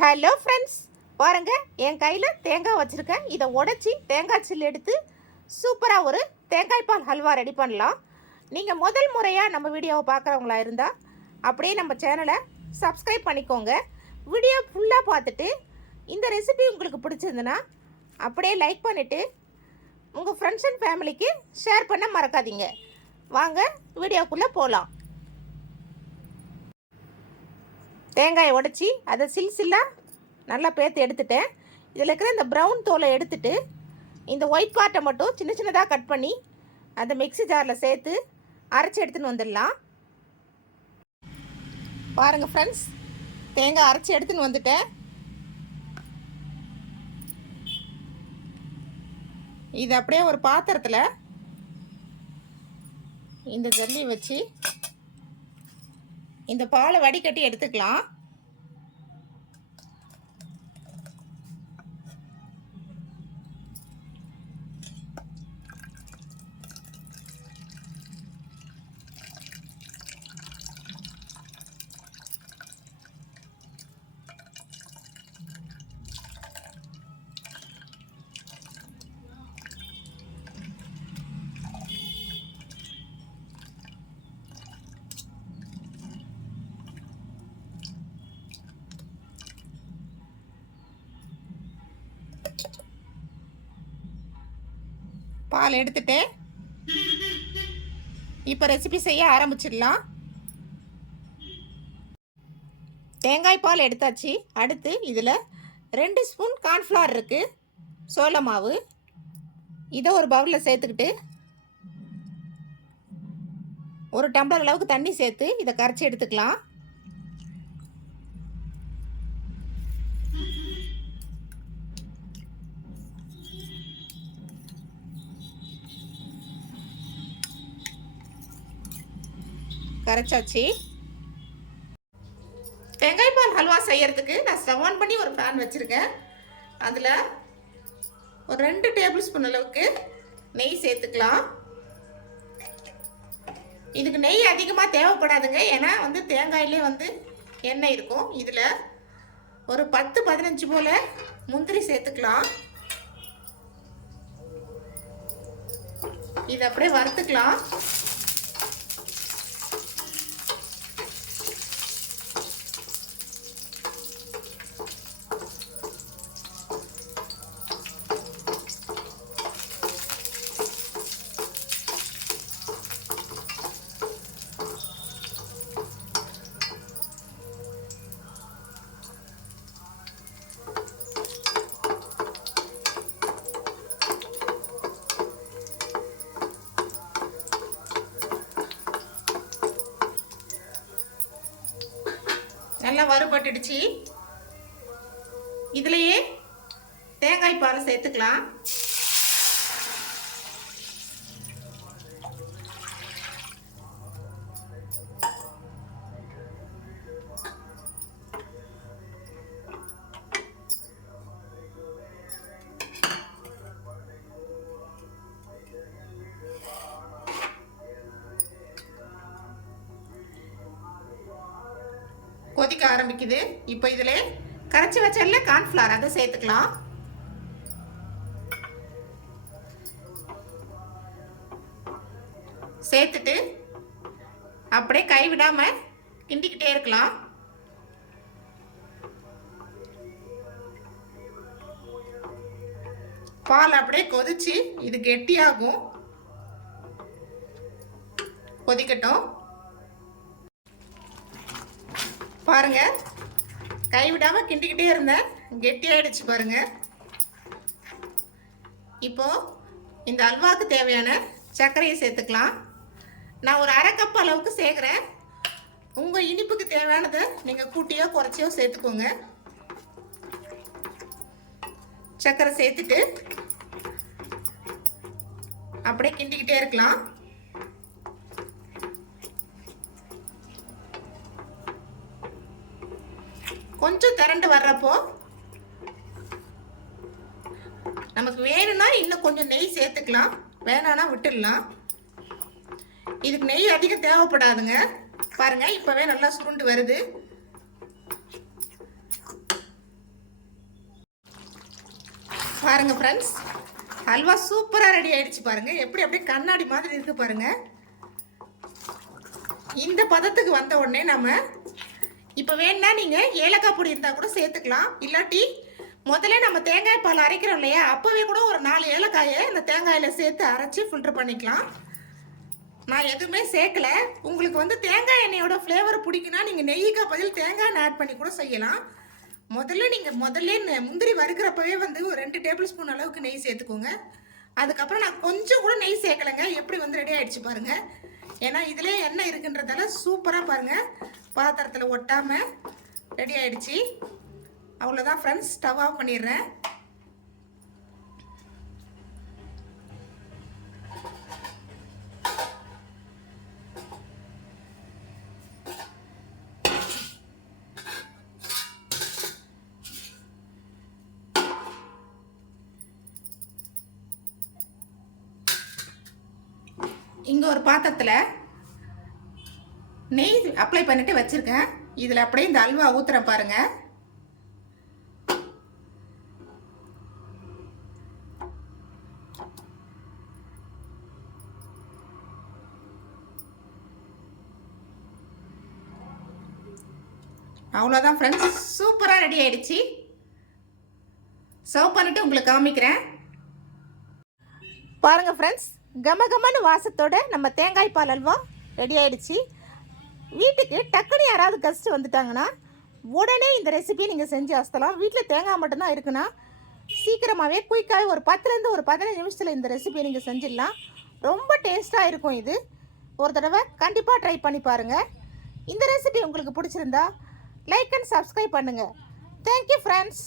Hello friends, பாருங்க என் கையில் தேங்காய் வச்சுருக்கேன். இதை உடச்சி தேங்காய் சில்லு எடுத்து சூப்பராக ஒரு தேங்காய் பால் ஹல்வா ரெடி பண்ணலாம். நீங்கள் முதல் முறையாக நம்ம வீடியோவை பார்க்குறவங்களா இருந்தால் அப்படியே நம்ம சேனலை சப்ஸ்கிரைப் பண்ணிக்கோங்க. வீடியோ ஃபுல்லாக பார்த்துட்டு இந்த ரெசிபி உங்களுக்கு பிடிச்சிருந்துன்னா அப்படியே லைக் பண்ணிவிட்டு உங்கள் ஃப்ரெண்ட்ஸ் அண்ட் ஃபேமிலிக்கு ஷேர் பண்ண மறக்காதீங்க. வாங்க வீடியோக்குள்ளே போகலாம். தேங்காயை உடச்சி அதை சில்லாக நல்லா பேர்த்து எடுத்துட்டேன். இதில் இருக்கிற இந்த ப்ரௌன் தோலை எடுத்துட்டு இந்த ஒயிட் பார்ட்டை மட்டும் சின்ன சின்னதாக கட் பண்ணி அதை மிக்ஸி ஜாரில் சேர்த்து அரைச்சி எடுத்துன்னு வந்துடலாம். பாருங்கள் ஃப்ரெண்ட்ஸ், தேங்காய் அரைச்சி எடுத்துன்னு வந்துட்டேன். இது அப்படியே ஒரு பாத்திரத்தில் இந்த ஜல்லி வச்சு இந்த பாலை வடிகட்டி எடுத்துக்கலாம். பால் எடுத்துட்டு இப்போ ரெசிபி செய்ய ஆரம்பிச்சிடலாம். தேங்காய் பால் எடுத்தாச்சு. அடுத்து இதில் 2 ஸ்பூன் கார்ன்ஃப்ளவர் இருக்குது, சோள மாவு. இதை ஒரு பவுலில் சேர்த்துக்கிட்டு 1 டம்ளர் அளவுக்கு தண்ணி சேர்த்து இதை கரைச்சி எடுத்துக்கலாம். கரைச்சாச்சு. தேங்காய் பால் ஹல்வா செய்யறதுக்கு நான் ஸ்டவ் ஆன் பண்ணி ஒரு பேன் வச்சுருக்கேன். அதில் ஒரு 2 டேபிள் ஸ்பூன் அளவுக்கு நெய் சேர்த்துக்கலாம். இதுக்கு நெய் அதிகமாக தேவைப்படாதுங்க, ஏன்னா தேங்காயிலே எண்ணெய் இருக்கும். இதில் ஒரு 10-15 போல் முந்திரி சேர்த்துக்கலாம். இதை அப்படியே வறுத்துக்கலாம். நல்லா வறுபட்டுடுச்சு. இதுலயே தேங்காய் பால் சேர்த்துக்கலாம். கொதிக்க ஆரம்பிக்குது. இப்போ இதில் கரைச்சி வச்சல கார்ன்ஃப்ளவர் அதை சேர்த்துக்கலாம். சேர்த்துட்டு அப்படியே கைவிடாம கிண்டிக்கிட்டே இருக்கலாம். பால் அப்படியே கொதிச்சு இது கெட்டியாகும். கொதிக்கட்டும். பாருங்க, கைவிடாம கிண்டிக்கிட்டே இருந்தேன், கெட்டியாயிடுச்சு பாருங்க. இப்போ இந்த அல்வாவுக்கு தேவையான சர்க்கரையை சேர்த்துக்கலாம். நான் ஒரு 1/2 கப் அளவுக்கு சேர்க்குறேன். உங்கள் இனிப்புக்கு தேவையானதை நீங்கள் கூட்டியோ குறைச்சியோ சேர்த்துக்கோங்க. சர்க்கரை சேர்த்துட்டு அப்படியே கிண்டிக்கிட்டே இருக்கலாம். கொஞ்சம் திரண்டு வர்றப்போ நமக்கு வேணும்னா இன்னும் கொஞ்சம் நெய் சேர்த்துக்கலாம், வேணான்னா விட்டுடலாம். இதுக்கு நெய் அதிகம் தேவைப்படாதுங்க. பாருங்க, இப்பவே நல்லா சுருண்டு வருது. பாருங்க ஃப்ரெண்ட்ஸ், ஹல்வா சூப்பராக ரெடி ஆயிடுச்சு பாருங்க. எப்படி அப்படியே கண்ணாடி மாதிரி இருக்கு பாருங்க. இந்த பதத்துக்கு வந்த உடனே நம்ம இப்போ வேணா நீங்கள் ஏலக்காய் பொடி இருந்தால் கூட சேர்த்துக்கலாம். இல்லாட்டி முதல்ல நம்ம தேங்காய் பால் அரைக்கிறோம் இல்லையா, அப்போவே கூட ஒரு 4 ஏலக்காயை இந்த தேங்காயில் சேர்த்து அரைச்சி ஃபில்டர் பண்ணிக்கலாம். நான் எதுவுமே சேர்க்கலை. உங்களுக்கு வந்து தேங்காய் எண்ணெயோட ஃப்ளேவர் பிடிக்குன்னா நீங்கள் நெய்க்காய் பதில் தேங்காய் எண்ணெய் ஆட் பண்ணி கூட செய்யலாம். முதல்ல முந்திரி வறுக்கிறப்பவே வந்து ஒரு 2 டேபிள் ஸ்பூன் அளவுக்கு நெய் சேர்த்துக்கோங்க. அதுக்கப்புறம் நான் கொஞ்சம் கூட நெய் சேர்க்கலைங்க. எப்படி வந்து ரெடி ஆகிடுச்சு பாருங்கள். ஏன்னா இதிலே எண்ணெய் இருக்குன்றதால சூப்பராக பாருங்கள், பாத்திரத்தில் ஒட்டாமல் ரெடி ஆகிடுச்சு. அவ்வளோதான் ஃப்ரெண்ட்ஸ், ஸ்டவ் ஆஃப் பண்ணிடுறேன். இங்கே ஒரு பாத்திரத்தில் நெய் அப்ளை பண்ணிட்டு வச்சுருக்கேன். இதில் அப்படியே இந்த அல்வா ஊற்றுறேன் பாருங்கள். அவ்வளோதான் ஃப்ரெண்ட்ஸ், சூப்பராக ரெடி ஆயிடுச்சு. சர்வ் பண்ணிவிட்டு உங்களுக்கு காமிக்கிறேன் பாருங்கள் ஃப்ரெண்ட்ஸ். கமகமன்னு வாசத்தோட நம்ம தேங்காய் பால் அல்வா ரெடி ஆயிடுச்சு. வீட்டுக்கு டக்குன்னு யாராவது கெஸ்ட்டு வந்துட்டாங்கன்னா உடனே இந்த ரெசிபியை நீங்கள் செஞ்சு வசலாம். வீட்டில் தேங்காய் மட்டும்தான் இருக்குன்னா சீக்கிரமாகவே குயிக்காகவே ஒரு 10லேருந்து ஒரு 15 நிமிஷத்தில் இந்த ரெசிபியை நீங்கள் செஞ்சிடலாம். ரொம்ப டேஸ்ட்டாக இருக்கும். இது ஒரு தடவை கண்டிப்பாக ட்ரை பண்ணி பாருங்கள். இந்த ரெசிபி உங்களுக்கு பிடிச்சிருந்தா லைக் அண்ட் சப்ஸ்கிரைப் பண்ணுங்கள். Thank you friends.